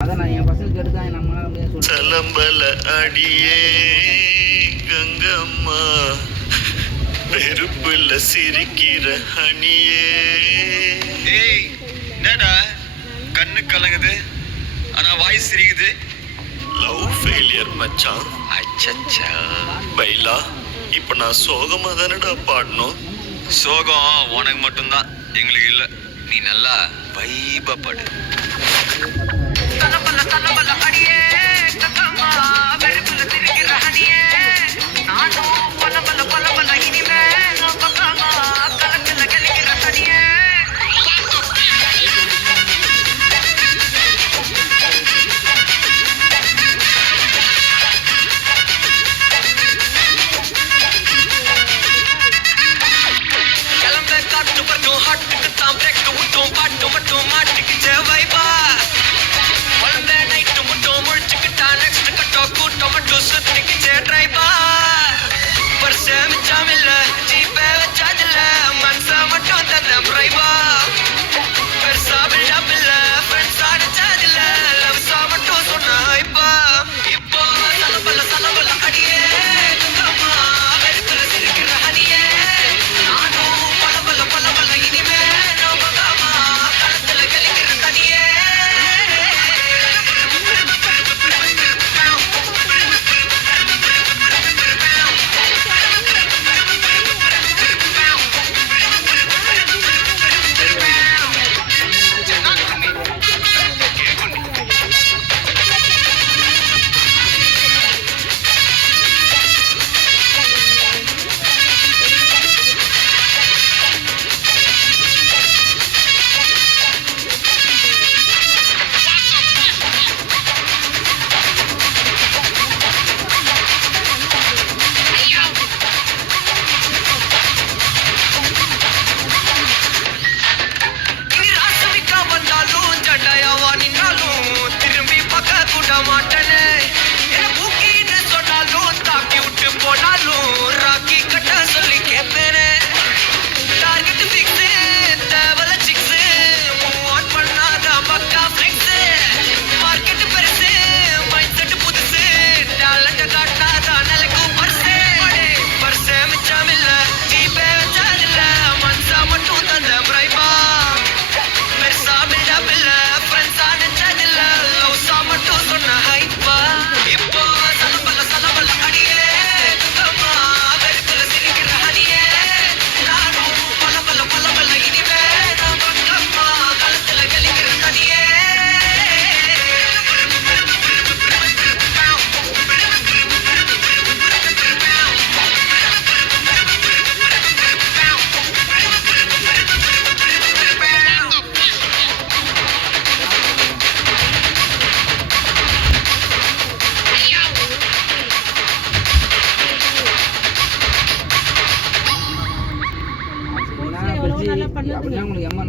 அதான் நான் என் பசங்க எடுத்தான் நம்மளால முடியாது சொல்றேன். சலம்பல அடியே கங்கம்மா வெறுப்புல சிரிக்கிற ஹனியே. ஏய் என்னடா கண்ணு கலங்குது ஆனா வாய் சிரிக்குது. லவ் ஃபெயிலியர் மச்சான். அச்சச்சா பைலா இப்ப நான் சோகமா தானடா பாடணும். சோகம் உனக்கு மட்டும்தான், எங்களுக்கு இல்ல. நீ நல்லா வைபா பாடு. அப்படின்னா உங்களுக்கு எம்மா